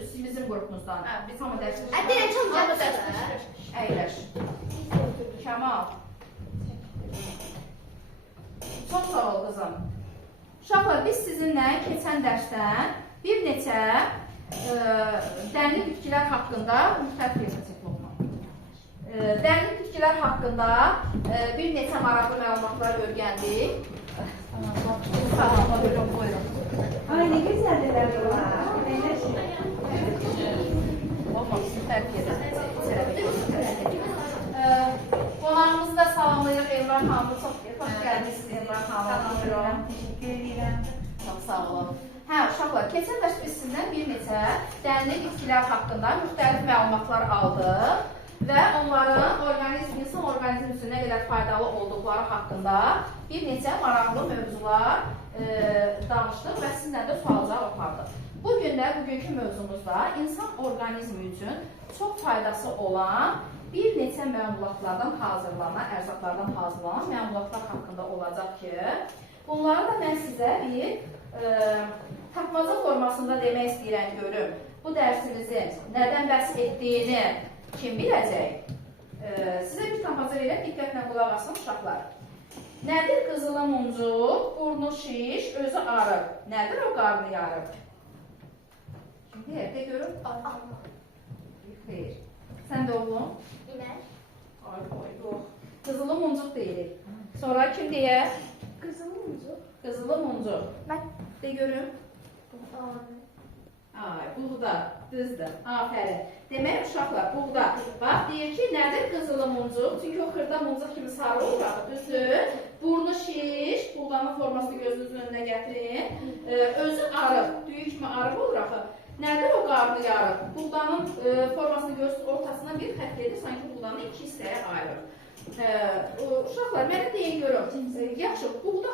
Siz bizim qrupumuzdan. Biz hamı dərsimiz. Əyləş. Kəmal. Çox sağ ol qızım. Uşaqlar, biz sizinlə keçən dərsdən bir neçə dənli bitkilər haqqında dənli bitkilər haqqında bir neçə maraqlı məlumatlar öyrəndik. Ay, ne güzeldiler bunlar. Olmamışsın, tərk edin. Qonağımızı da salamlayırıq Elvan xanımı. Çox gəldiniz Elvan xanımı. Teşekkür ederim. Çox sağ olun. Hə, uşaqlar, keçən dərs biz sizdən bir neçə dənli bitkilər haqqında müxtəlif məlumatlar aldıq və onların insan orqanizmi üçün nə qədər faydalı olduqları haqqında bir neçə maraqlı mövzular danışdıq və sizinlə də sual-cavab apardıq. Bugünkü mövzumuzda insan orqanizmi üçün çox faydası olan bir neçə məmulatlardan hazırlanan, ərzaqlardan hazırlanan məmulatlar haqqında olacaq ki, bunları da mən sizə bir tapmaca formasında demək istəyirəm, görüm. Bu dərsimizin nədən bəhs etdiyini kim biləcək? Sizə bir tapmaca verək, diqqətlə qulaq asın uşaqlar. Nədir qızılı muncuq, burnu şiş, özü arıq? Nədir o qarnı yarıq? Kim deyək, de görüm. Xeyr. Sən də oğlum? İnək. Ay, yox. Qızılı muncuq deyirik. Sonra kim deyək? Qızılı muncuq. Qızılı muncuq. Mən De görüm. Ay, buğda, düzdür. Afərin. Demək, uşaqlar, buğda. Bax, deyir ki, nədir qızılı muncuq? Çünki o xırda muncuq kimi sarı olur, düzdür. Burnu şiş, buğdanın formasını gözünüzün önünə gətirin. Özü arıq, düyü kimi arıq olur axı. Nədir o qarnı yarıq? Buğdanın formasını gözünüzün ortasından bir xət gedir, sanki buğdanı iki hissəyə ayırır. Uşaqlar, mənə deyin görüm. Yaxşı, buğda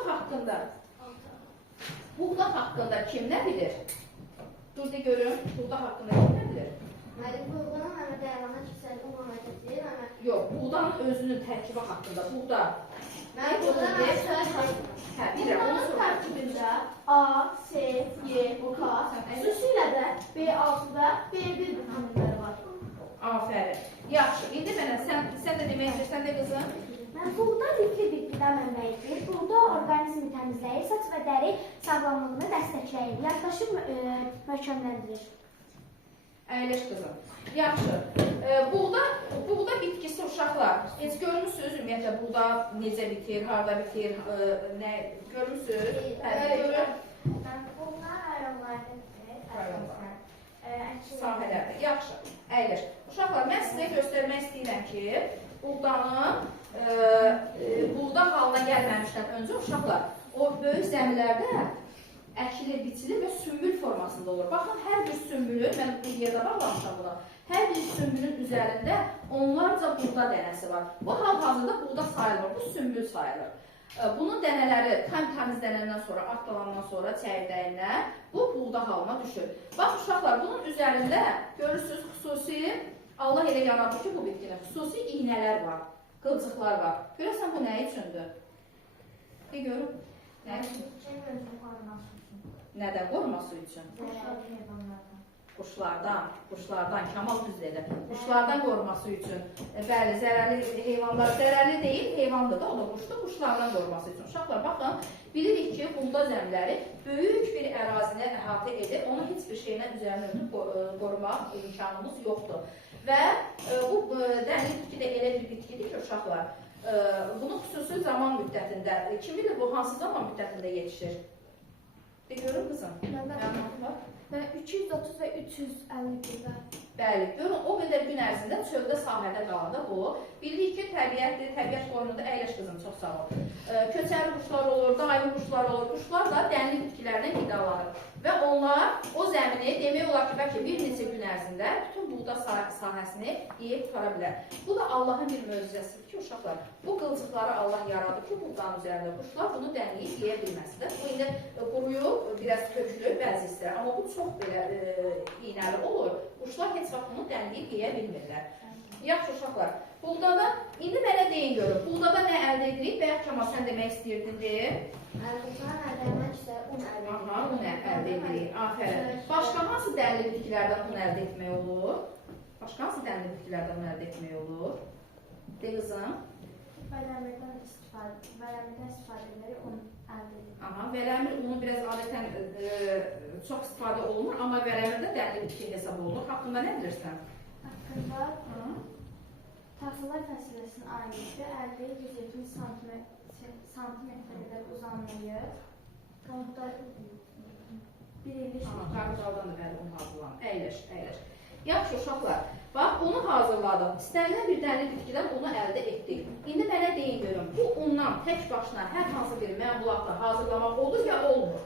haqqında kim nə bilir? Dur de görüm, buğda haqqında kim nə bilir? buğdanın həmə dəyərlənmə kisəli olmalıdır, həmə... Yox, buğdanın özünün tərkibi haqqında, buğda. Mən buğdanın bilirəm, onu sorayım. tərkibində A, S, Y, K, xüsusilə də B6 və B1 vitaminləri var. Afərin. Yaxşı, indi mənə, sən də demək istəyirsən də qızım? Buğda lifli bitkilər mənbəyidir. Buğda orqanizmi təmizləyir, saç və dəri sağlamlığını dəstəkləyir, yaddaşı möhkəmləndirir. Əyləş qızım. Yaxşı, buğda bitkisi uşaqlar. Heç görmüsünüz ümumiyyətlə buğda necə bitir, harada bitir, nə görmüsünüz? Görün. Buğda rayonlardadır. Sahələrdə. Yaxşı, əyləş. Uşaqlar, mən sizə göstərmək istəyirəm ki, buğdanın buğda halına gəlməmişdən öncə uşaqlar, o böyük zəmilərdə əkilir, biçilir və sümbül formasında olur. Baxın, hər bir sümbülün, mən bu yerdə bağlamışam buna, hər bir sümbülün üzərində onlarca buğda dənəsi var. Bu hal-hazırda buğda sayılmır, bu sümbül sayılır. Bunun dənələri tam təmizlənəndən sonra, artdalandan sonra çəyirdəyindən bu buğda halına düşür. Bax, uşaqlar, bunun üzərində görürsünüz, xüsusi, Allah elə yaradır ki, bu bitkinin xüsusi iynələr var, qılcıqlar var. Görəsən, bu nə üçündür? De görüm. Nə üçün? Nədən qoruması üçün? Quşlardan, Kamal düz dedi. Quşlardan qoruması üçün. Bəli, zərərli heyvanlar, zərərli deyil, heyvandır da, o da quşdur, quşlardan qoruması üçün. Uşaqlar, baxın, bilirik ki, buğda zəmiləri böyük bir ərazini əhatə edir, onu heç bir şeylə üzərinə qorumaq imkanımız yoxdur. Və bu dənli bitki də elə bir bitkidir ki, uşaqlar, bunu xüsusi zaman müddətində, kim bilir bu hansı zaman müddətində yetişir? De görün qızım. Mən 230 və 350 gündə. Bəli, görün, o qədər gün ərzində çöldə sahədə qalanda bu, bilirik ki, təbiətdir, təbiət qoynunda əyləş qızım, çox sağ ol. Köçəri quşlar olur, daimi quşlar olur, quşlar da dənli bitkilərdən qidalanır. Və onlar o zəmini demək olar ki, bəlkə bir neçə gün ərzində bütün buğda sahəsini yeyib tutara bilər. Bu da Allahın bir möcüzəsidir ki, uşaqlar, bu qılcıqları Allah yaradır ki, buğdanın üzərində quşlar bunu dənləyib yeyə bilməsinlər. Bu indi quruyub, biraz tökülür bəzi istəyir, amma bu çox belə iynəli olur. Quşlar heç vaxt bunu dənləyib yeyə bilmirlər. Yaxşı uşaqlar, Buğdada, indi mənə deyin görüm, buğdada nə əldə edirik və ya Kamal sən demək istəyirdin deyir. Əlbəttə, əldə etmək isə un əldə edirik. Aha, un əldə edirik, aferin. Başqa hansı dənli bitkilərdən un əldə etmək olur? Başqa hansı dənli bitkilərdən un əldə etmək olur? De qızım. Vələmirdən istifadə edərək un əldə edirik. Aha, vələmir unu biraz adətən çox istifadə olunur, amma vələmirdə dənli bitki hesab olunur. Haqqında nə bilirsən? Haqqında tahıllar fəsilləsinin ayrıcı əldə 170 santimetrdə uzanmayı, qamutda bir illik Qarqıdaldan da bəli un hazırlanır. Əyləş, əyləş. Yaxşı uşaqlar, bax unu hazırladım. İstənilən bir dənli bitkidən unu əldə etdik. İndi mənə deyin görüm, bu undan tək başına hər hansı bir məmulatla hazırlamaq olur ya olmur?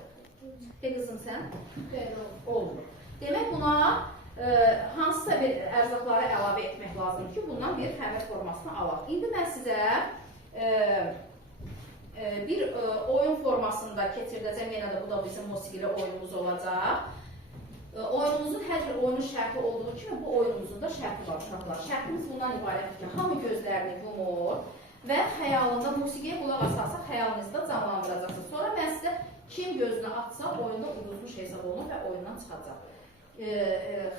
De qızım sən? Olmur. Demək buna hansısa bir ərzaqları əlavə etmək lazımdır ki, bundan bir xəmir formasını alaq. İndi mən sizə bir oyun formasında keçirdəcəm. Yenə də bu da bizim musiqili oyunumuz olacaq. Oyunumuzun hər bir oyunun şərti olduğu kimi bu oyunumuzun da şərti var uşaqlar. Şərtimiz bundan ibarətdir ki, hamı gözlərini yumur və xəyalında musiqiyə qulaq asarsa xəyalınızda canlandıracaqsınız. Sonra mən sizə kim gözünü açsa oyunda uduzmuş hesab olunur və oyundan çıxacaq.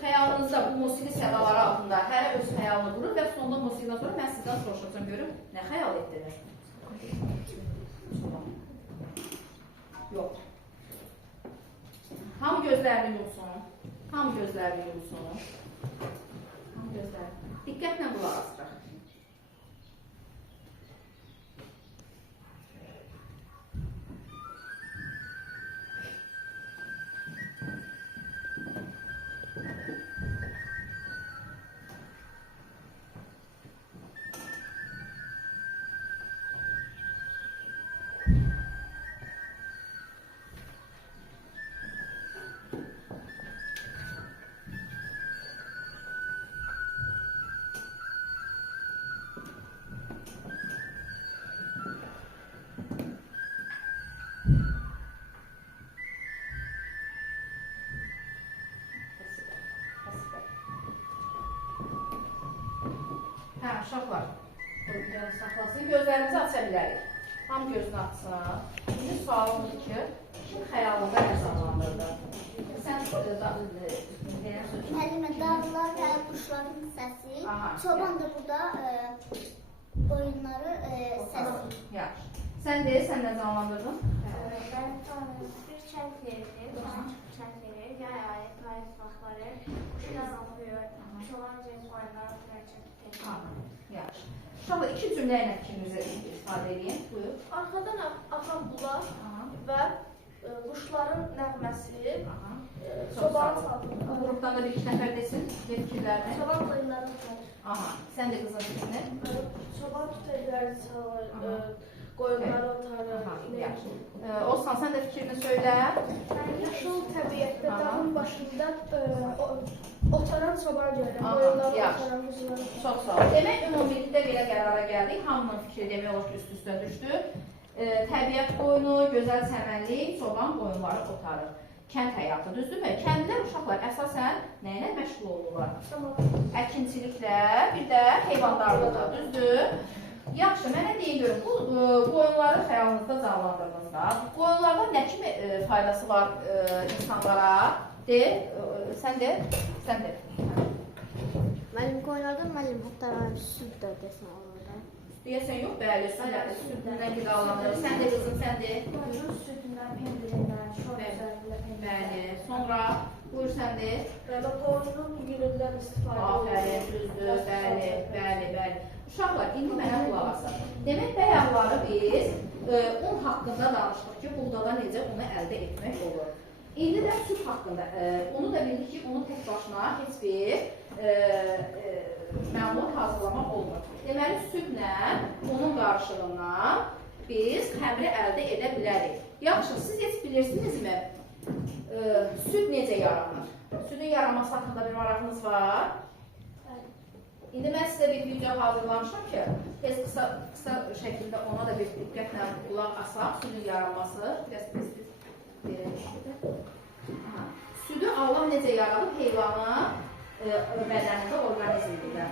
Xəyalınızda bu musiqi sədaları altında hərə öz xəyalını qurur və sonunda musiqidən sonra mən sizdən soruşacağım görüm, nə xəyal etdiniz? Yox. Hamı gözlərini yumsun. Hamı gözlərini yumsun. Hamı gözlərini. Diqqətlə qulaq asırıq. Uşaqlar, saxlasın, gözlərimizi aça bilərik. Hamı gözünü açsın. İndi sualımdır ki, kim xəyalında nə canlandırdı? Sən deyən söz. Müəllimə, dağlar və quşların səsi, çoban da burada oyunları səsi. Yaxşı. Sən deyir, sən nə canlandırdın? Mən bir kənd yeridir, kənd yeri, yay ayı, payız vaxtları, quşlar oxuyur, çoban cəz oyunları Yaxşı. Uşaqlar, iki cümlə ilə fikrinizi istifadə edin. Buyur. Arxadan axan bulaq və quşların nəğməsi, çoban çalır. Qrupdan da bir iki nəfər desin, fikirlərini. Çoban oyunları çalır. Aha, sən də qızın fikrini. Çoban tütəkləri çalır, qoyunları otarır. Yaxşı. Osman, sən də fikrini söylə. Yaşıl təbiətdə dağın başında otaran çoban görürəm. Aha, Qoyunları yaxşı. otaran quzuları. Çox sağ ol. Demək, ümumilikdə belə qərara gəldik. Hamının fikri demək olur ki, üst-üstə düşdü. Təbiət qoyunu, gözəl səmənlik, çoban qoyunları otarır. Kənd həyatı, düzdürmü? Kəndlər uşaqlar əsasən nə ilə məşğul olurlar? Əkinçiliklə, bir də heyvandarlıqla, düzdür? Yaxşı, mənə deyin görüm, bu qoyunları xəyalınızda canlandırdınız da. Qoyunlardan nə kimi faydası var insanlara? De, sən de. Müəllim, qoyunlardan müəllim, hətta süd də desən olur da. Deyəsən yox, bəli, südündən qidalanır. Sən de qızım, sən de. Qoyunun südündən, pendirindən, şorbəzərindən, Bəli, sonra buyur sən de. Və qoyunun yünündən istifadə Afərin, düzdür, bəli. Uşaqlar, indi mənə qulaq asın. Demək, bayaqları biz un haqqında danışdıq ki, buğdada necə unu əldə etmək olur. İndi də süd haqqında, onu da bildik ki, onun tək başına heç bir məlumat hazırlamaq olmur. Deməli, südlə onun qarşılığından biz xəmiri əldə edə bilərik. Yaxşı, siz heç bilirsinizmi, süd necə yaranır? Südün yaranması haqqında bir maraqınız var. İndi mən sizə bir video hazırlamışam ki, tez qısa şəkildə ona da bir diqqətlə qulaq asaq, südün yaranması. Südü Allah necə yaradıb heyvanın bədənində, orqanizmində.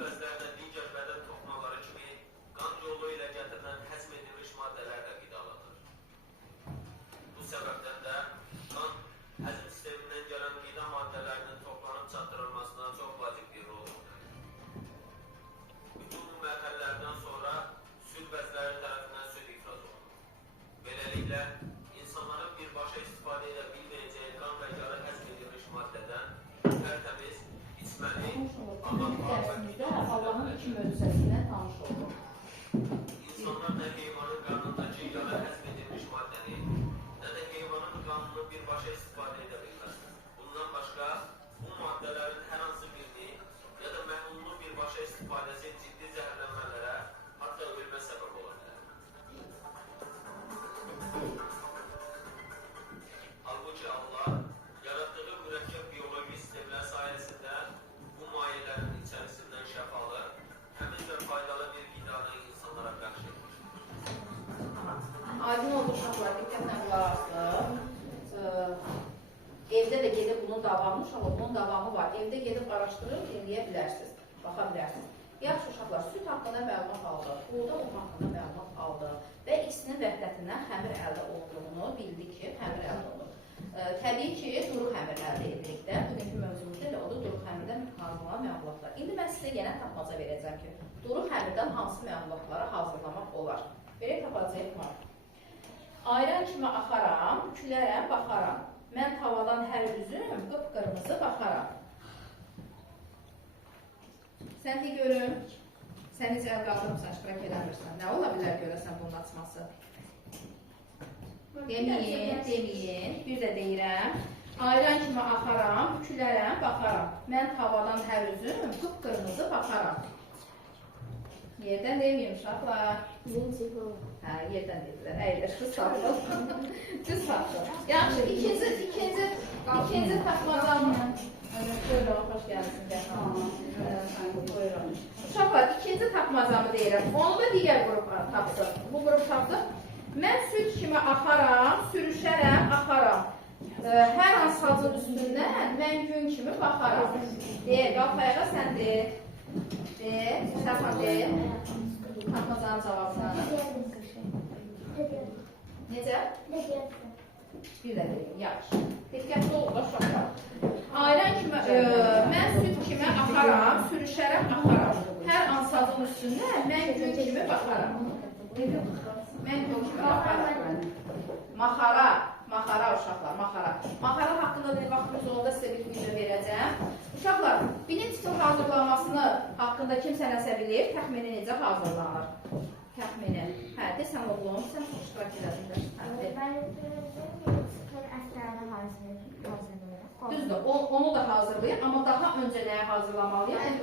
bəzlərdə digər bədən toxumaları kimi qan yolu ilə gətirilən həzm edilmiş maddələr də qidalanır. Bu səbəbdən də qan həzm sistemindən gələn qida maddələrinin toplanıb çatdırılmasına çox vacib bir rol oynayır. Bütün bu mərhələlərdən sonra süd bəzləri tərəfindən süd ifraz olunur. Beləliklə, insanların birbaşa istifadə edə bilməyəcəyi qan və yarı həzm edilmiş maddədən tərtəmiz, içməli, Dərsimizdə Allahın iki möcüzəsi ilə tanış olduq. İnsanlar nə heyvanın qanındakı yarı həzm edilmiş maddəni, nə də heyvanın qanını birbaşa istifadə edə bilməzdir. Bundan başqa, bu maddələrin hər hansı birini ya da məhlulun birbaşa istifadəsi ciddi zəhərlənmələrə, hatta ölmə səbəb ola bilər. Halbuki Allah, yaratdığı mürəkkəb biyoloji sistemlər sayəsində bu mayələrin içərisindən şəfalı, təmiz və faydalı bir qidanı insanlara bəxş etmişdir. Aydın oldu uşaqlar, diqqətlə qulaq asın. Evdə də gedib bunun davamı, uşaqlar, bunun davamı var. Evdə gedib araşdırıb, dinləyə bilərsiniz, baxa bilərsiniz. Yaxşı uşaqlar, süd haqqında məlumat aldıq, buğda un haqqında məlumat aldıq və ikisinin vəhdətindən xəmir əldə olduğunu bildik ki, xəmir əldə olur. Təbii ki, duru xəmir əldə edirik də. Bugünkü mövzumuz elə odur, duru xəmirdən hazırlanan məlumatlar. İndi mən sizə yenə tapmaca verəcəm ki, duru xəmirdən hansı məlumatları hazırlamaq olar. Belə tapacaq var. Ayran kimi axaram, külərəm, baxaram. Mən tavadan hər üzüm, qıpqırmızı baxaram. Sən de görüm, sən necə əl qaldırmısan, iştirak eləmirsən. Nə ola bilər görəsən bunun açması? Deməyin, bir də deyirəm. Ayran kimi axaram, külərəm, baxaram. Mən tavadan hər üzüm, qıpqırmızı baxaram. Yerdən deməyim uşaqlar. Hə, yerdən dedilər. Əyləş, düz tapdın. Düz tapdın. Yaxşı, ikinci tapmazamı. Buyurun, xoş gəldiniz. Buyurun. Uşaqlar, ikinci tapmazamı deyirəm. Onu da digər qrup tapsın. Bu qrup tapsın. Mən süd kimi axaram, sürüşərəm, axaram. Hər an sazın üstündən mən gün kimi baxaram. Deyir, qalx ayağa sən deyir. Deyir, Səfa deyir. Tapmazanın cavabını. Necə? Bir də deyim, yaxşı. Diqqətli olun, uşaqlar. Ayran kimi, mən süd kimi axaram, sürüşərəm, axaram. Hər an sazın üstündən mən gün kimi baxaram. Mən gün kimi baxaram. Maxara uşaqlar, maxara. Maxara haqqında bir vaxtımız olanda sizə bir video verəcəm. Uşaqlar, bilinçin hazırlanmasını haqqında kimsə nəsə bilir, təxmini necə hazırlanır? Təxmini. Hə, desən oğlum, sən iştirak edəsin. Düzdür, onu da hazırlayır, amma daha öncə nəyə hazırlamalıyıq?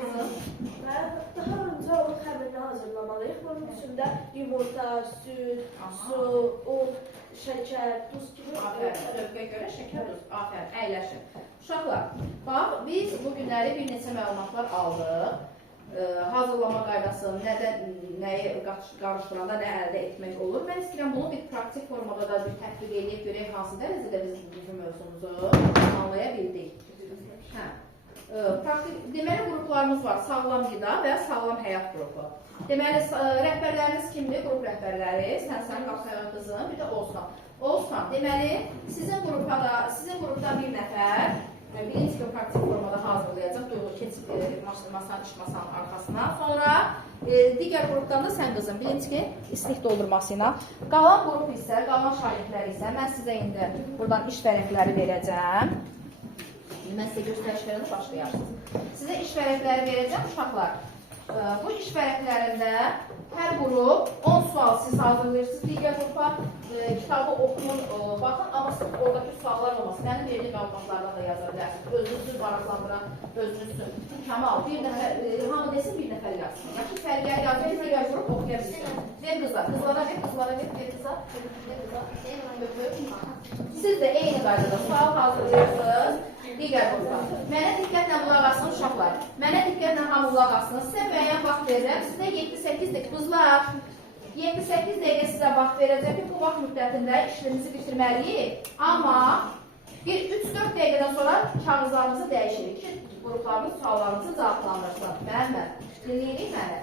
Daha öncə o xəmirini hazırlamalıyıq. Bunun içində yumurta, süd, su, un, şəkər, duz kimi. Afərin, sövqə görə şəkər, duz. Afərin, əyləşin. Uşaqlar, bax, biz bu günləri bir neçə məlumatlar aldıq. Hazırlama qaydası, nəyi qarışdıranda nə əldə etmək olur. Mən istəyirəm bunu bir praktik formada da bir tətbiq edib görək hansı dərəcədə biz bizim mövzumuzu anlaya bildik. Deməli, qruplarımız var. Sağlam qida və sağlam həyat qrupu. Deməli, rəhbərləriniz kimdir? Qrup rəhbərləri. Sən Qapsayan qızım, bir də Oğuzhan. Oğuzhan, deməli, sizin qrupdan bir nəfər birinci ki, praktik formada hazırlayacaq, keçib masanın arxasına. Sonra digər qrupdan da sən qızım, birinci ki, islik doldurması ilə. Qalan qrup isə, qalan şagirdlər isə, mən sizə indi buradan iş vərəqləri verəcəm. Mən sizə göstəriş verəndə başlayarsınız. Sizə iş vərəqləri verəcəm, uşaqlar. Bu iş vərəqlərində hər qrup 10 sual siz hazırlayırsınız digər qrupa. Kitabı oxuyun, baxın, amma oradakı suallar olmasın. Mənim verdiğim məlumatlardan da yaza bilərsiniz. Özünüzü maraqlandıran, özünüzün. Kamal, bir nəfər, hamı desin bir nəfər yazsın. Yaxşı, fərqəyə yazın, digər qrup oxuya bilsin. Ver qızlar, qızlara ver, ver qıza. Siz də eyni qaydada sual hazırlayırsınız. Digər qrupa. Mənə diqqətlə qulaq asın uşaqlar. Mənə diqqətlə hamı qulaq asın. Sizə müəyyən vaxt verirəm. Sizə 7-8 dəqiqə qızlar. 7-8 dəqiqə sizə vaxt verəcək ki, bu vaxt müddətində işlərimizi bitirməliyik. Amma bir 3-4 dəqiqədən sonra kağızlarımızı dəyişirik ki, qruplarınız suallarınızı cavablandırırsınız. Mənimlə dinləyirik məni.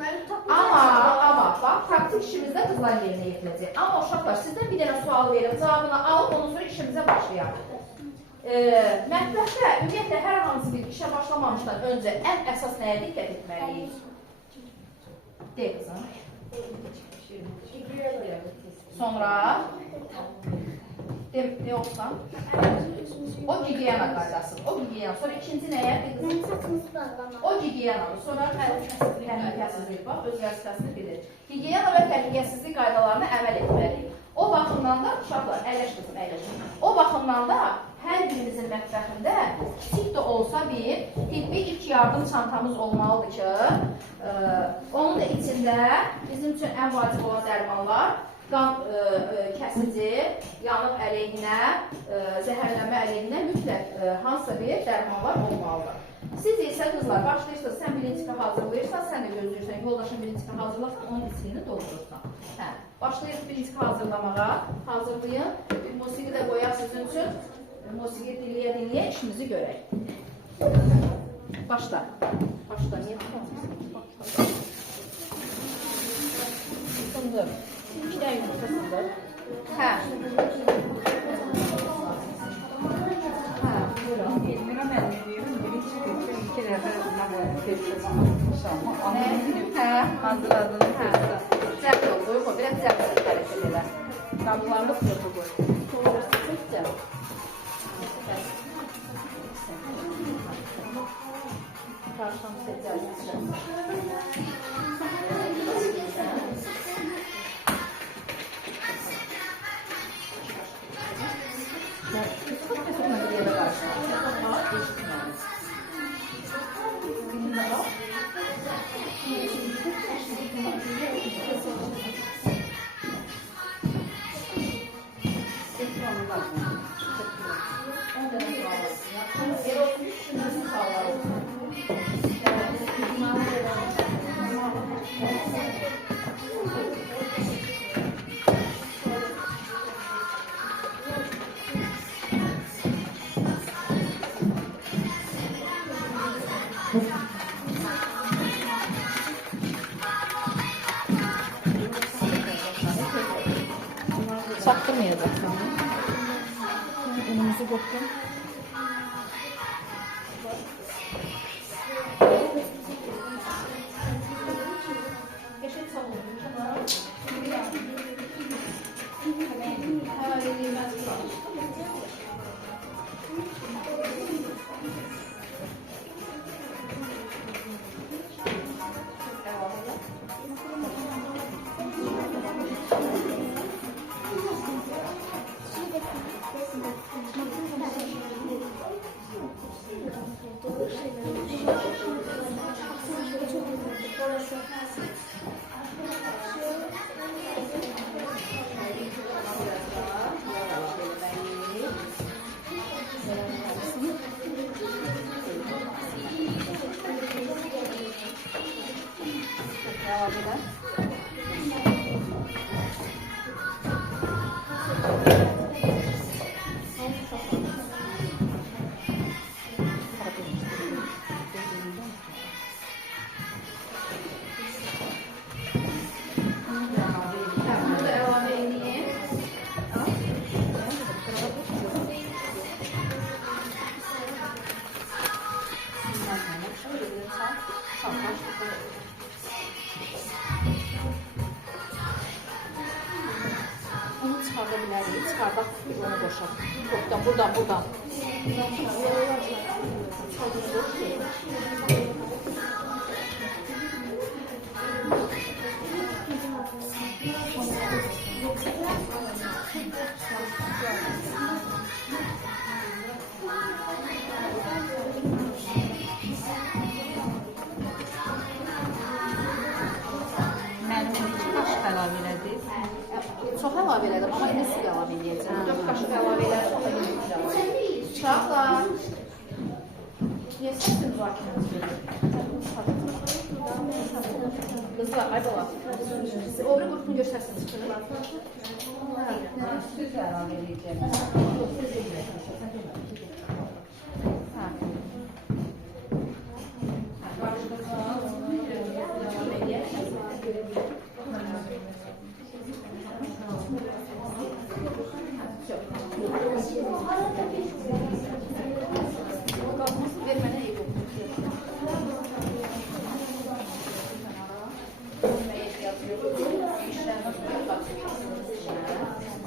Mənim Amma bax, praktik işimizdə qızlar yerinə yetirəcək. Amma uşaqlar, sizdən bir dənə sual verin, cavabını alıb, ondan sonra işimizə başlayaq. Mətbəxdə, ümumiyyətlə, hər hansı bir işə başlamamışdan öncə ən əsas nəyə diqqət etməliyik? Deyək qızım. Sonra ne olsan? O gigiyena qaydasıdır. O gigiyena. Sonra ikinci nəyə? O gigiyena. Sonra təhlükəsizlik. Bax, öz vəzifəsini bilir. Gigiyena və təhlükəsizlik qaydalarına əməl etməliyik. O baxımdan da, uşaqlar, əyləşin. O baxımdan da hər birimizin mətbəxində kiçik də olsa bir tibbi ilk yardım çantamız olmalıdır ki, onun da içində bizim üçün ən vacib olan dərmanlar, qan kəsici, yanıq əleyhinə, zəhərlənmə əleyhinə mütləq hansısa bir dərmanlar olmalıdır. Siz isə qızlar başlayırsınız, sən birinci tipə hazırlayırsan, sən də gözləyirsən, yoldaşın birinci tipə hazırlasın, onun içini doldurursan. Başlayırız birinci tipə hazırlamağa, hazırlayın, musiqi də qoyaq sizin üçün, musiqi dinləyə-dinləyə işimizi görək. Başla. Başla, niyə tutmasın? Sındır. 2 dənə yumurta sındır. Hə. Buyurun. Elmira müəllimə deyirəm, birinci iki nəfər Hazırladın. Cəb yol qoyub, o biraz cəb hərəkət elə. Qablarını fırtı qoyub. Çox cəb. Karşıdan seçəcək. Çaktırmayacaqsın. Önümüzü qoxdum. Onu çıxarda bilərik. Çıxardaq, onu boşaq. Buradan. Mənim kaşıq əlavə elədik. Çox əlavə elədim, amma indi siz əlavə edəcəm. 4 qaşıq əlavə elədim, uşaqlar. Niyə sizin müzakirəniz verir? Qızlar, ay bala. O bir qrupunu göstərsiniz. Süz əlavə edəcəm. Ver mənə iyi qoxu.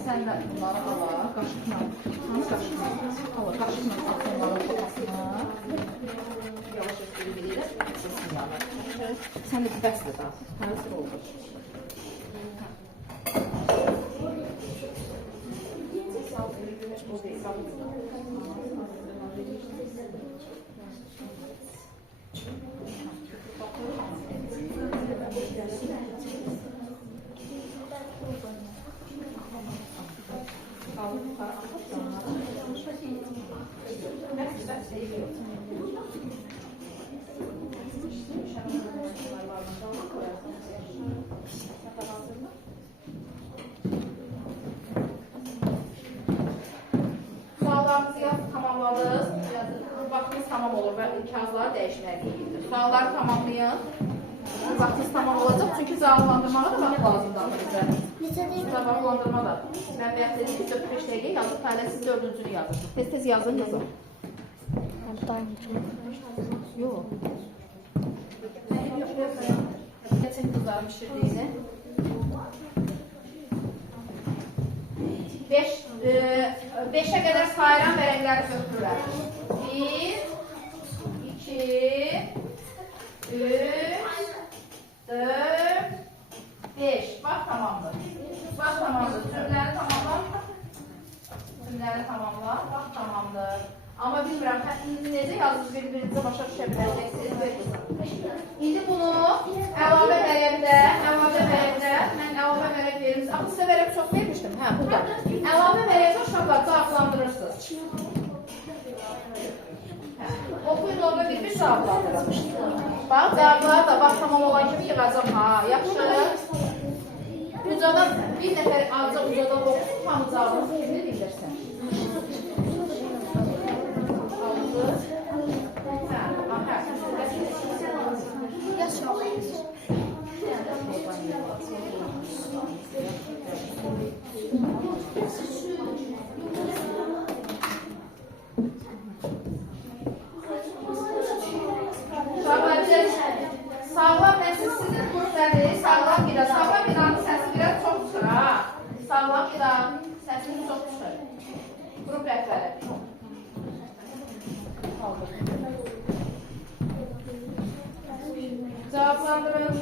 Sən də bunları ala, qaşıqla, hansı qaşıqla? Ala, qaşıqla onların kafasına. Yavaş bir elə, sesini yavaş. Sən də bəsdir daha, təsir olur. Suallarımızı tamamladınız. Vaxtınız tamam olur və kağızları dəyişməyə deyildir. Sualları tamamlayın. Vaxtınız tamam olacaq çünki cavablandırmağa da vaxt lazımdır bizə. Cavablandırma da. Mən bəxt edim ki, 45 dəqiqə yazıb, hələ siz 4-cünü yazırsınız. Tez-tez yazın, yazın. Yox. Geçin kızarım pişirdiyini. 5'e kadar sayılan vərəqləri götürürlər. 1, 2, 3, 4, 5. Bax, tamamdır. Bax, tamamdır. Cümləri tamamlar. Cümləri tamamlar. Bax, tamamdır. Amma bilmirəm, necə yazınız bir-birinizə başa düşə biləcəksiniz. İndi bunu əlavə vərəqdə, mən əlavə vərəq verim. Axı sizə vərəq çox vermişdim. Hə, burada. Əlavə vərəqdə uşaqlar cavablandırırsınız. Oxuyun orada bir-bir cavablandırın. Bax, cavablar da bax, tamam olan kimi yığacam. Ha, yaxşı. Ucadan bir nəfər azca ucadan oxusun, hamı cavabını bildirsin. Sağlam nəsil sizin kursları, sağlam qida. Sağlam qidanın səsi biraz çox çıxır. Sağlam qidanın səsini çox çıxır. Qrup rəhbəri. Cavablandırın.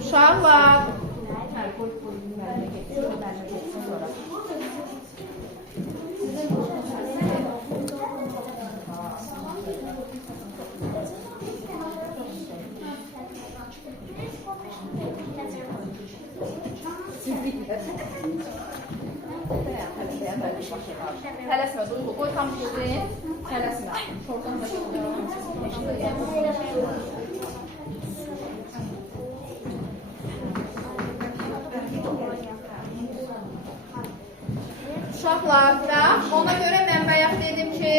Uşaqlar. Tələsmə, Duyğu. Qoy tam pişsin. Tələsmə. Şortan da uşaqlar, və ona görə mən bayaq dedim ki,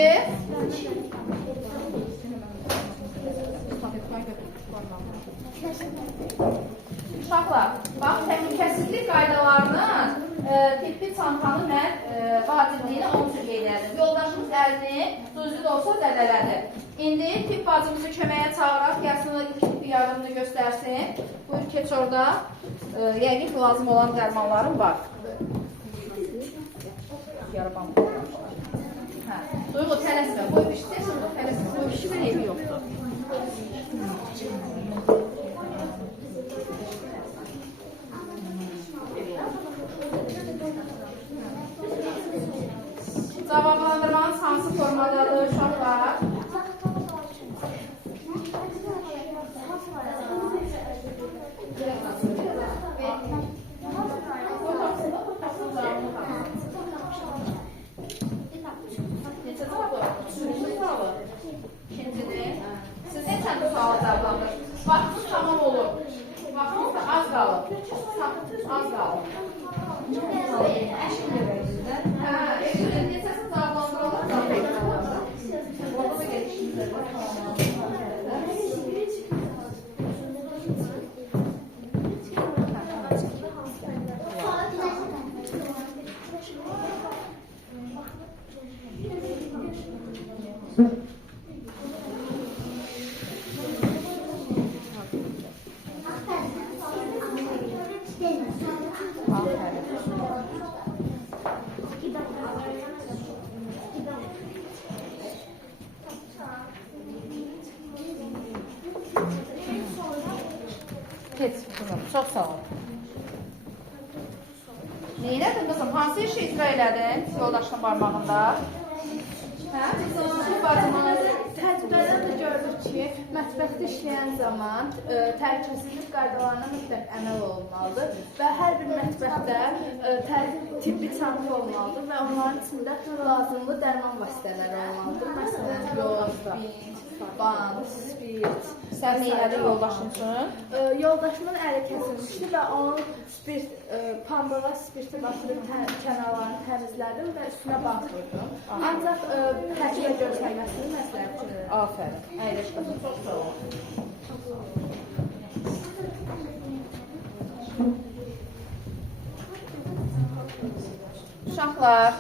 uşaqlar, bax, təhlükəsizlik qaydalarının tibbi çantanı mən vacibliyini 10 cür qeyd edim. Yoldaşımız əlini cüzi də olsa zədələdi. İndi tibb bacımızı köməyə çağıraq, yaxsına tibbi yardımını göstərsin. Buyur, keç orada. Yəqin lazım olan dərmanlarım var. Yarabam. Hə. Duyğu, tələsmə. Qoy pişdirsin, tələsmə. Qoy pişmə, evi yoxdur. Cavablandırmanız hansı formadadır uşaqlar? Siz neçəndə suala cavablandırırsınız? Vaxtınız tamam olur. Vaxtınız da az qalır. Az qalır. Hə, eşidin, neçəsin cavablandırılır, cavablandırılır. Orada da geçişimizdir. Geç kızım, çox sağ ol. Neylədin qızım? Hansı işi icra elədin yoldaşının barmağında? Hə? Bizim bacımız Təcrübədən də gördük ki, mətbəxdə işləyən zaman təhlükəsizlik qaydalarına mütləq əməl olunmalıdır və hər bir mətbəxdə tibbi çanta olmalıdır və onların içində lazımlı dərman vasitələri olmalıdır. Məsələn, yoğurt, bint, bant, spirt. sən neylədin yoldaşın üçün? Yoldaşımın əli kəsilmişdi və onun pambığa spirti batırıb kənarlarını təmizlədim və üstünə bant vurdum. Ancaq həkimə göstərməsini məsləhət görürəm. Afərin. Əyləş qızım, çox sağ ol. Uşaqlar,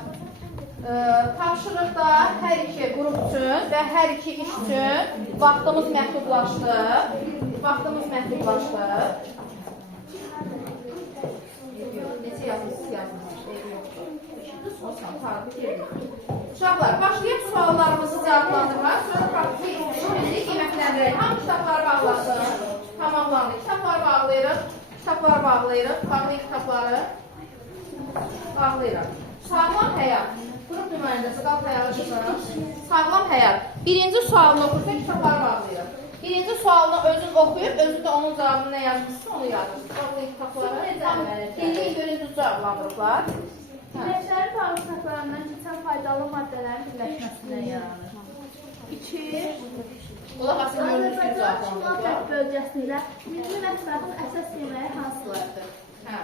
tapşırıqda hər iki qrup üçün və hər iki iş üçün vaxtımız məhdudlaşdı. Neçə yazmışsınız? Uşaqlar, başlayaq suallarımızı cavablandırmaq, sonra praktiki işimizi qiymətləndirək. Hamı kitabları bağlasın. Tamamlandı. Kitabları bağlayırıq. Bağlayırıq kitabları. Bağlayırıq. Sağlam həyat. Qrup nümayəndəsi qalb həyalı çıxaraq. Sağlam həyat. Birinci sualını okursa kitabları bağlayırıq. Birinci sualını özün oxuyub, özün də onun cavabını nə yazmışsın, onu yazmışsın. Bağlayın kitabları. Dinləyin, görün düz cavablandırıqlar. Güneşlərin bağlı kitablarından keçən faydalı maddələrin birləşməsindən yaranır. 2. Qulaq asın, görün düz cavablandırıqlar. Şimal bölgəsində milli mətbəxin əsas yeməyi hansılardır? Hə.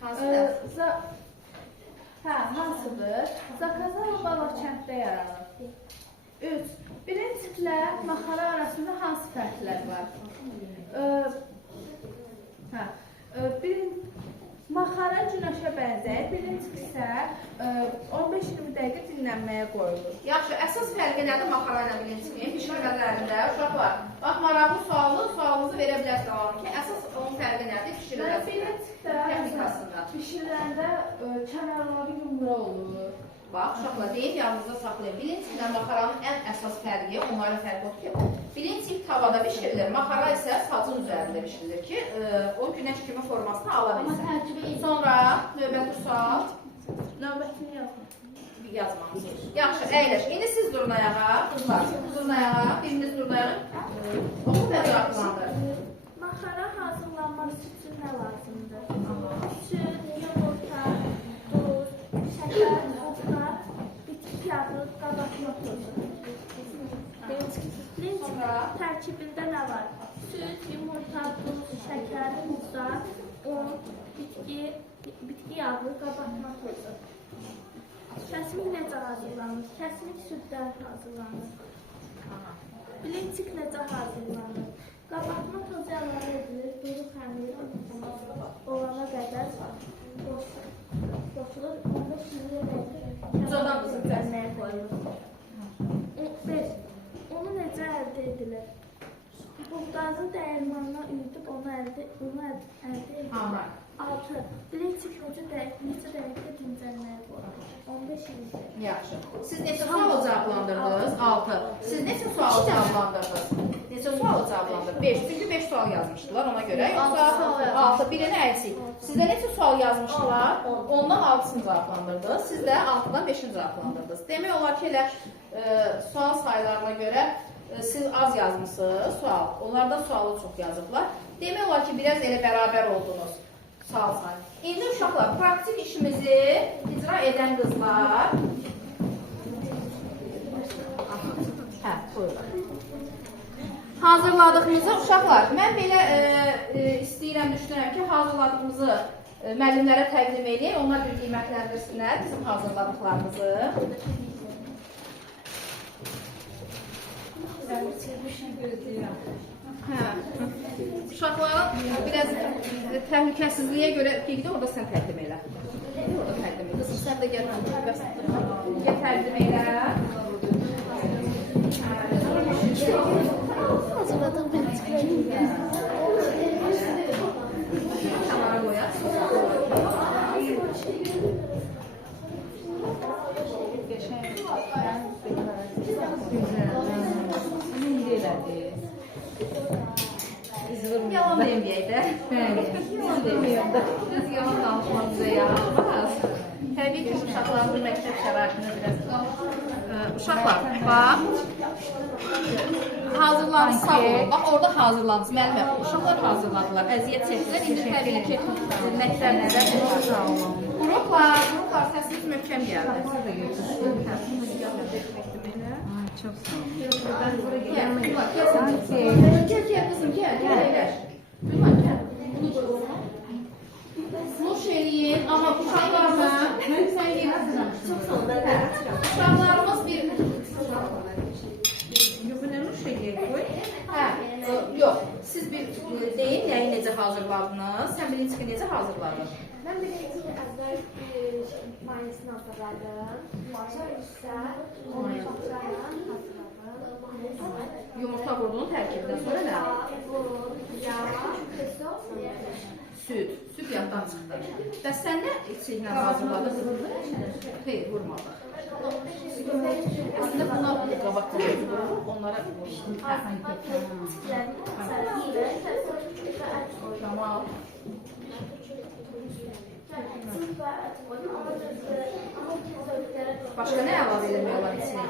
Hansıdır? Hansıdır? Zaqatala Balaq kənddə yaranır. 3. Birinci maxara arasında hansı fərqlər var? Maxara günəşə bənzəyir. Birinci isə 15-20 dəqiqə dinlənməyə qoyulur. Yaxşı, əsas fərqi nədir maxara ilə bilincinin pişirmələrində? Uşaqlar, bax, maraqlı sualınızı verə bilərsiniz alalım ki, əsas onun fərqi nədir pişirmələrində? Texnikasında. Bişiriləndə kənarları yumru olur. Bax, uşaqlar, deyib yanınızda saxlayın. Bilinç ilə maxaranın ən əsas fərqi, onların fərqi odur ki, bilinç tavada bişirilir, maxara isə sacın üzərində bişirilir ki, o günəş kimi formasını ala bilsin. Sonra növbəti sual. Növbətini Yazmamısınız. Yaxşı, əyləş. İndi siz durun ayağa, qızlar. Durun ayağa, biriniz durun ayağa. Oxu və cavablandır. Maxara hazırlanması üçün nə lazımdır? Süd, yumurta, duz, şəkər, otlar, bitki yağı, qabartma tozu. Tərkibində nə var? Süd, yumurta, duz, şəkər, otlar, un, bitki yağı, qabartma tozu. Kəsmik necə hazırlanır? Kəsmik süddən hazırlanır. Bilinçik necə hazırlanır? Qabartma tozu əlavə edilir, duru xəmir olana qədər qoşulur, 15-20 dəqiqə qoyulur. 5. Onu necə əldə edilir? Buğdazı dəyirmanına üyüdüb onu əldə edilir. 6. Bilinçik necə dəqiqə dincəlməyə qoyulur? 15-20 dəqiqə. Yaxşı. Siz neçə sualı cavablandırdınız? 6. Siz neçə sualı cavablandırdınız? Neçə sualı cavablandırdınız? 5. Çünki 5 sual yazmışdılar ona görə. Yoxsa 6. Birini əlsik. Sizdə neçə sual yazmışdılar? Ondan 6-sını cavablandırdınız. Siz də 6-dan 5-ini cavablandırdınız. Demək olar ki, elə sual sayılarına görə siz az yazmışsınız sual. Onlar da sualı çox yazıblar. Demək olar ki, biraz elə bərabər oldunuz. Sual sayı. İndi uşaqlar, praktik işimizi icra edən qızlar. Hə, buyurun. hazırladığımızı uşaqlar, mən belə istəyirəm, düşünürəm ki, hazırladığımızı müəllimlərə təqdim edeyim. Onlar bir qiymətləndirsinlər bizim hazırladıqlarımızı. Uşaqların biraz təhlükəsizliyə görə qeyd orada sən təqdim elə. Orada təqdim elə. Qızım, sən də gəl təqdim elə. Hazırladığım bir tikəlim. Kamera qoyaq. Yalan deməyək də. Yalan deməyək də. Biz yalan danışmaq bizə yaranmaz. Təbii ki, uşaqların məktəb şəraitini biraz uşaqlar, bax, hazırlanız sağ olun. Bax, orada hazırlanız. Müəllimə, uşaqlar hazırladılar, əziyyət çəkdilər. İndi təbii ki, məktəblərdə qruplar, səsiniz möhkəm gəldi. Çok sağ ol. Gəl qızım, gəl. Nuş eləyin, amma uşaqlarımız uşaqlarımız bir yox, siz bir deyin nəyi necə hazırladınız, sən birinci ki necə hazırladın? Mən birinci əvvəl mayasını hazırladım. Sonra isə onu hazırladım. Yumurta vurduğun tərkibdən sonra nə? Yağ, pesos, Süd yaddan çıxdı. Bəs sən nə içliklə hazırladın? Xeyr, vurmadıq. Əslində buna qabaq qoyulur, onlara vurulur. Tamam. Başqa nə əlavə eləmək olar içine?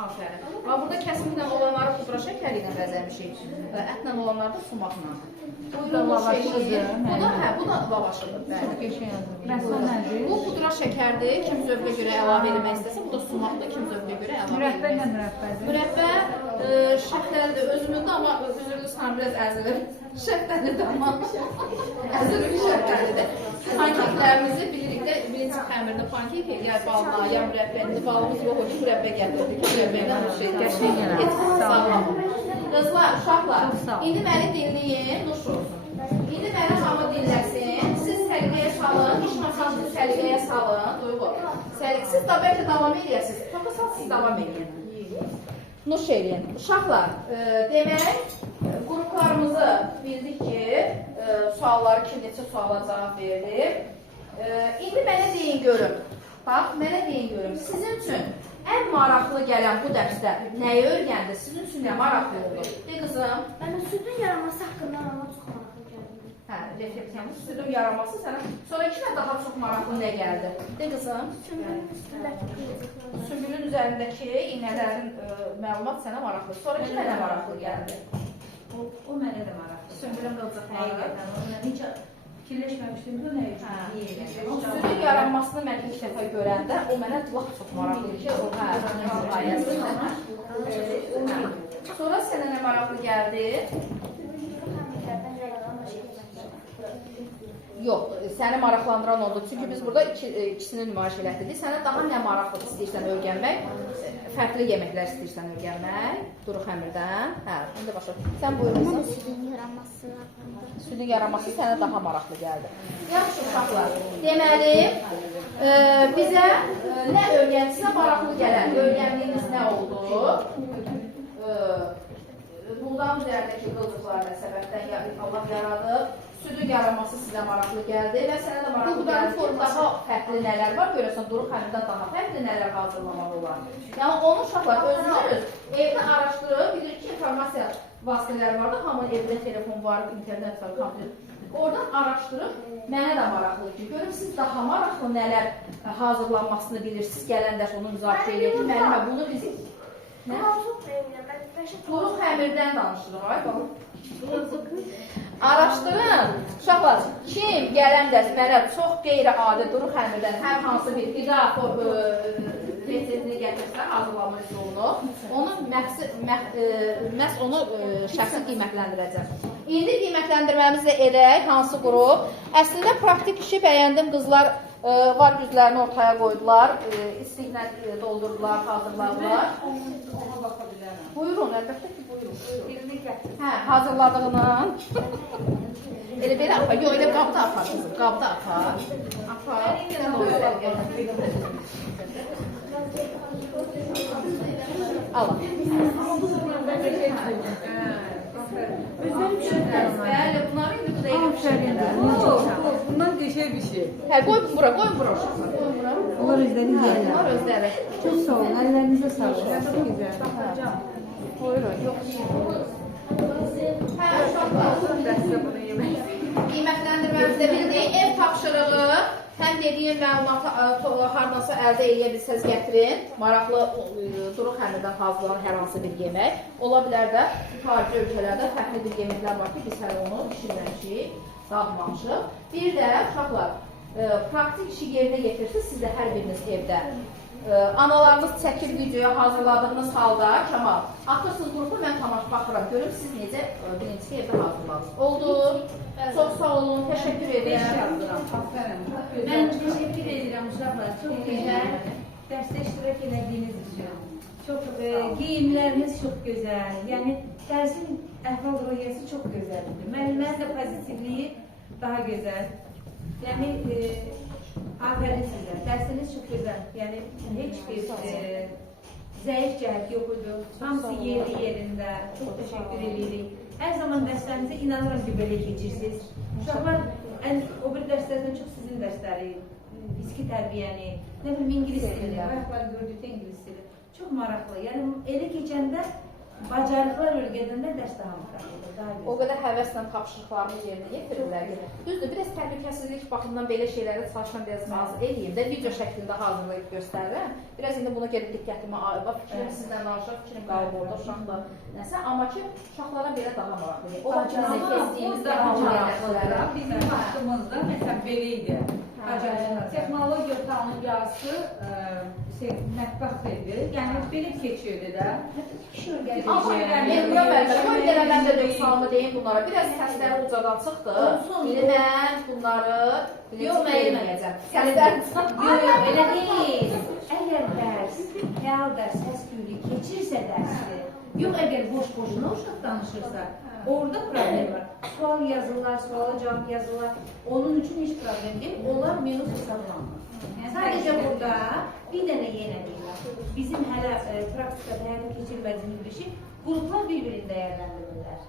Aferin. Burada kəsimlə olanları pudra şəkəri ilə bəzəmişik. Ətlə olanları da sumaqla. Buyurun, bu da lavaşıdır. Bu pudra şəkərdir. Kim zövqə görə əlavə eləmək istəsə, bu da sumaqdır. Kim zövqə görə əlavə eləmək istəsə. Mürəbbə şəftəlidir özümündə, amma üzrlü sana biraz əzilir. Şəftəlidir, amma əzilir şəftəlidir. Pankeklərimizi bilirik də, birinci xəmirdə pankek eləyər balla, ya mürəbbə. İndi balımız yox, ki, mürəbbə gətirdik. Mürəbbəylə bir şey sağlam. Qızlar, uşaqlar, indi məni dinləyin, nuş olsun. İndi məni hamı dinləsin, siz səliqəyə salın, iş masanızı səliqəyə salın, duyğu. Siz da bəlkə davam edəyəsiniz, toxasal siz davam edin. Nuş eləyin. Uşaqlar, demək, qruplarımızı bildik ki, sualları kim neçə suala cavab verdi. İndi mənə deyin görüm, bax, mənə deyin görüm, sizin üçün ən maraqlı gələn bu dərsdə nəyi öyrəndi? Sizin üçün nə maraqlı oldu? De qızım. Mən südün yaranması haqqında ona çox maraqlı gəldim. Hə, refleksiyamız, südün yaranması sənə. Sonra kimə daha çox maraqlı nə gəldi? De qızım. Sümbülün üzərindəki iynələrin məlumat sənə maraqlı. Sonra kimə nə maraqlı gəldi? O mənə də maraqlı. Sümbülün qılcıqları. Necə fikirləşməmişdim bu nə üçün? Südün yaranmasını mən ilk dəfə görəndə o mənə lap çox maraqlı ki, o ayəsində. Sonra sənə nə maraqlı gəldi? Yox, səni maraqlandıran oldu. Çünki biz burada ikisini nümayiş elətdirdik. Sənə daha nə maraqlı istəyirsən öyrənmək? Fərqli yeməklər istəyirsən öyrənmək? Duru xəmirdən. Hə, indi başa. Sən buyurursan. Südün yaranması. Südün yaranması sənə daha maraqlı gəldi. Yaxşı uşaqlar. Deməli, bizə nə öyrənsinə maraqlı gələn, öyrəndiyiniz nə oldu? Bundan üzərindəki qılcıqlar səbəbdən Allah yaradıb. Südün yaranması sizə maraqlı gəldi və sənə də maraqlı gəldi ki, daha fərqli nələr var, görəsən duru xəmirdən daha fərqli nələr hazırlamalı olar. Yəni onu uşaqlar özünüz evdə araşdırıb, bilir ki, informasiya vasitələri var da, hamının evdə telefon var, internet var, kompüter. Oradan araşdırıb, mənə də maraqlıdır ki, görüm siz daha maraqlı nələr hazırlanmasını bilirsiniz, gələn dərs onu müzakirə edək ki, mənimə bunu biz... Duru xəmirdən danışırıq, ay bax. Araşdırın, uşaqlar, kim gələn dərs mənə çox qeyri-adi duru xəmirdən hər hansı bir qida reseptini gətirsə, hazırlanmış yolunu, onu məhz onu şəxsi qiymətləndirəcəm. İndi qiymətləndirməmizi edək, hansı qrup? Əslində praktik işi bəyəndim, qızlar var güzlərini ortaya qoydular, istiqlə doldurdular, hazırladılar. Buyurun, əlbəttə ki, buyurun. Hə, hazırladığından. Elə belə apar, yox, elə qabda apar kızım, qabda apar. Apar. Alın. Bəli, bunları indi bu da elə bir şeylər. Bundan qəşəng bir şey. Hə, qoyun bura uşaqlar. Onlar özləri yeyirlər. Bunlar özləri. Çox sağ olun, əllərinizə sağlıq. Çox gözəl. Buyurun, yox. Hə, uşaqlar. Qiymətləndirməmizdə bildik, ev tapşırığı, həm dediyim məlumatı hardansa əldə edə bilsəz gətirin, maraqlı duruq həmrdən hazırlanan hər hansı bir yemək. Ola bilər də xarici ölkələrdə fərqli bir yeməklər var ki, biz hələ onu pişirməmişik, dağılmamışıq. Bir də uşaqlar, praktik işi yerinə yetirsiniz, siz də hər biriniz evdə. Analarınız çəkir videoya hazırladığınız halda, Kəmal, atırsınız qrupu, mən baxıram, görüm siz necə birinci evdə hazırladınız. Oldu. Çox sağ olun, təşəkkür edirəm. Mən təşəkkür edirəm uşaqlar. Çox gözəl dərsdə iştirak etdiyiniz üçün. Çox geyimləriniz çox gözəl. Yəni dərsin əhval-ruhiyyəsi çox gözəldir. Müəllimlərin də pozitivliyi daha gözəl. Yəni afərin sizə. Dərsiniz çox gözəl. Yəni heç bir zəif cəhət yox idi. Hamısı yerində. Çox təşəkkür edirik. Hər zaman dərslərinizə inanıram ki, belə keçirsiniz. Uşaqlar, o bir dərslərdən çox sizin dərsləri, fiziki tərbiyəni, nə bilim, ingilis dilini, bayaqlar gördükdə ingilis dili. Çox maraqlı. Yəni, elə keçəndə bacarıqlar öyrədəndə dərs daha maraqlıdır. O qədər həvəslə tapşırıqlarını yerinə yetirirlər. Düzdür, biraz təhlükəsizlik baxımından belə şeylərə çalışan biraz mağaz edeyim də, video şəklində hazırlayıb göstərirəm. Biraz indi buna gəlib diqqətimi ayırıb, fikrim sizdən danışaq, fikrim qalıb orada uşaqla nəsə. Amma ki, uşaqlara belə daha maraqlıdır. O vaxt bizə kezdiyimizdə maraqlıdır. Bizim vaxtımızda məsələn belə idi. Texnologiya otağının yarısı mətbəx idi. Yəni belə keçirdi də. Amma mən də döksanımı deyim bunlara. Biraz səsləri ucadan çıxdı. Mən bunları bilməyəcəm. Səslər Yox, elə deyil. Əgər dərs, real dərs, səs-küylü keçirsə dərsi, yox əgər boş-boşuna uşaq danışırsa, orada problem var. Sual yazırlar, suala cavab yazırlar. Onun üçün heç problem deyil. Onlar minus hesablanmır. Sadəcə burada bir dənə yenə deyirlər. Bizim hələ praktikada həyata keçirmədiyimiz bir şey, qruplar bir-birini dəyərləndirirlər.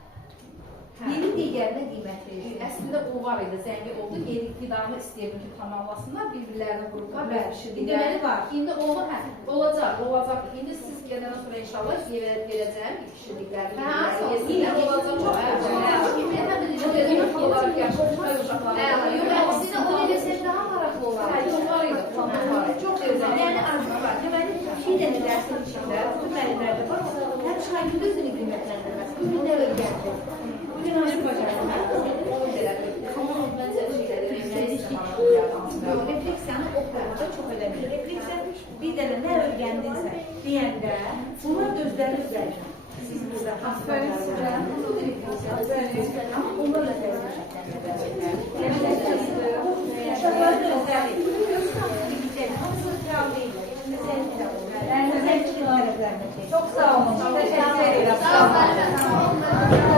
Biri digərinə qiymət verir. Əslində o var idi, zəngi oldu. Qidanı istəyirdim ki, tamamlasınlar, bir-birlərinin qruplar və Deməli var. İndi onu olacaq. İndi siz gələndən sonra inşallah verəcəm pişirdiklərini. Olacaq. Sizə o eləsək daha maraqlı olar. Çox gözəl. Yəni arzu var. Deməli, bir dənə dərsin içində, bu müəllimlərdə var, həm şagirdin özünü qiymətləndirməsi, bu nə öyrəndi. Bugün hansı bacarıqlar? Refleksiyanı oxumada çox önemli. Refleksiya bir dənə nə öyrəndinsə deyəndə bunlar da özləri üzəlir. Siz burada aferin sizə. Amma onlarla uşaqlar da özləri. Hamısı kral deyil. Çok sağ olun. Teşekkür ederim. Sağ olun.